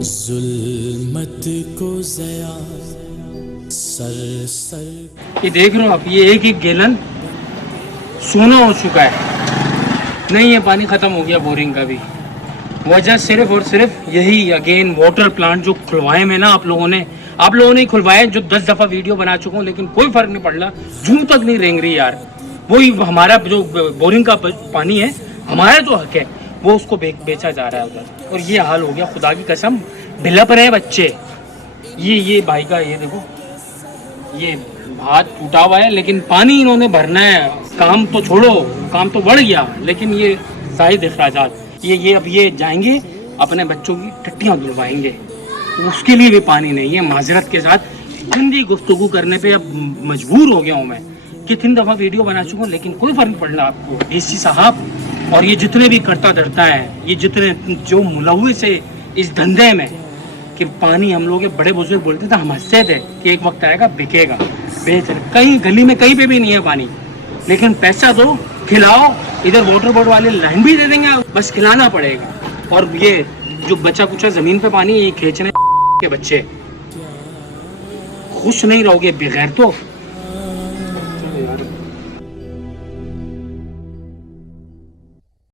ظلمت کو ضیا سر سر. یہ دیکھ رہے ہو آپ، یہ ایک ایک گیلن سونا ہو چکا ہے. نہیں، یہ پانی ختم ہو گیا بورنگ کا بھی. وجہ صرف اور صرف یہی اگین واٹر پلانٹ جو کھلوائے میں نا آپ لوگوں نے ہی کھلوائے، جو 10 دفعہ ویڈیو بنا چکا ہوں لیکن کوئی فرق نہیں پڑ رہا. جوں تک نہیں رینگ رہی یار. وہی ہمارا جو بورنگ کا پانی ہے ہمارا تو حق ہے، وہ اس کو بیچا جا رہا ہے ادھر. اور یہ حال ہو گیا، خدا کی قسم بلپ رہے بچے. یہ بھائی کا یہ دیکھو، یہ ہاتھ ٹوٹا ہوا ہے لیکن پانی انہوں نے بھرنا ہے. کام تو چھوڑو، کام تو بڑھ گیا لیکن یہ زائد اخراجات. یہ اب یہ جائیں گے اپنے بچوں کی ٹٹیاں دھلوائیں گے، اس کے لیے بھی پانی نہیں ہے. معذرت کے ساتھ گندی گفتگو کرنے پہ اب مجبور ہو گیا ہوں میں. کتنی دفعہ ویڈیو بنا چکا ہوں لیکن کوئی فرق نہیں پڑ رہا آپ کو. ڈی سی صاحب اور یہ جتنے بھی کرتا دھرتا ہے، یہ جتنے جو ملوث ہے اس دھندے میں کہ پانی، ہم لوگ بڑے بزرگ بولتے تھے، ہم ہنستے تھے کہ ایک وقت آئے گا بکے گا. کہیں گلی میں کہیں پہ بھی نہیں ہے پانی، لیکن پیسہ دو کھلاؤ. ادھر واٹر بورڈ والے لائن بھی دے دیں گے، بس کھلانا پڑے گا. اور یہ جو بچا کچا زمین پہ پانی یہ کھینچنے کے بچے، خوش نہیں رہو گے بغیر تو.